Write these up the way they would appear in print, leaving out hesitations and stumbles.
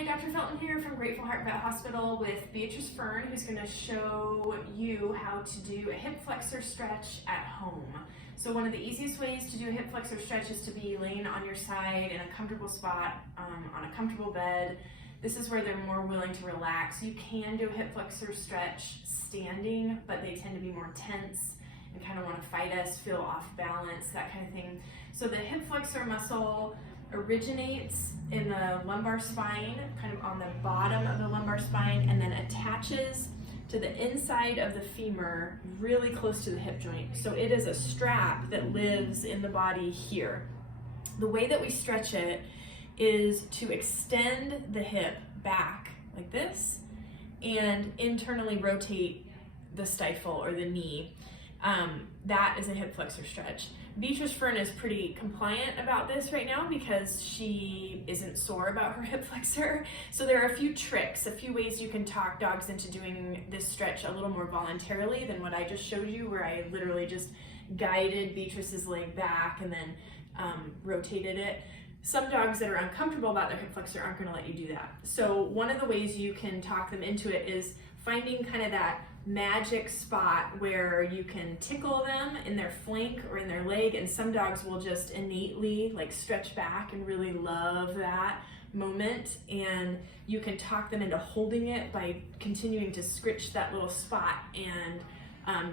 Hi, Dr. Felton here from Grateful Heart Vet Hospital with Beatrice, who's going to show you how to do a hip flexor stretch at home. So one of the easiest ways to do a hip flexor stretch is to be laying on your side in a comfortable spot on a comfortable bed. This is where they're more willing to relax. You can do a hip flexor stretch standing, but they tend to be more tense and kind of want to fight us, feel off balance, that kind of thing. So the hip flexor muscle originates in the lumbar spine, kind of on the bottom of the lumbar spine, and then attaches to the inside of the femur, really close to the hip joint. So it is a strap that lives in the body here. The way that we stretch it is to extend the hip back like this and internally rotate the stifle or the knee. That is a hip flexor stretch. Beatrice is pretty compliant about this right now because she isn't sore about her hip flexor. So there are a few tricks, a few ways you can talk dogs into doing this stretch a little more voluntarily than what I just showed you, where I literally just guided Beatrice's leg back and then rotated it. Some dogs that are uncomfortable about their hip flexor aren't going to let you do that. So one of the ways you can talk them into it is finding kind of that magic spot where you can tickle them in their flank or in their leg, and some dogs will just innately like stretch back and really love that moment, and you can talk them into holding it by continuing to scritch that little spot and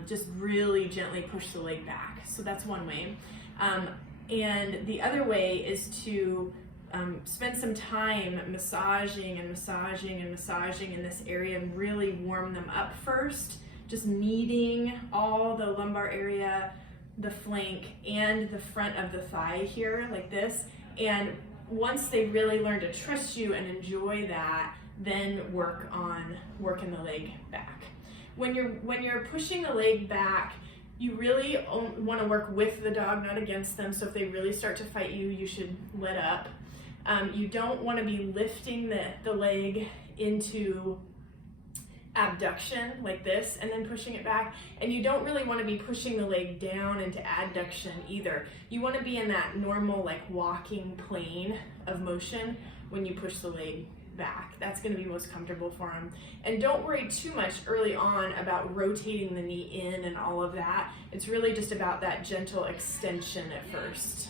just really gently push the leg back. So that's one way. And the other way is to spend some time massaging and massaging and massaging in this area and really warm them up first, just kneading all the lumbar area, the flank, and the front of the thigh here like this. And once they really learn to trust you and enjoy that, then working the leg back. When you're pushing the leg back, you really want to work with the dog, not against them. So if they really start to fight you, you should let up. You don't want to be lifting the leg into abduction like this and then pushing it back. And you don't really want to be pushing the leg down into adduction either. You want to be in that normal like walking plane of motion when you push the leg back. That's going to be most comfortable for them. And don't worry too much early on about rotating the knee in and all of that. It's really just about that gentle extension at first.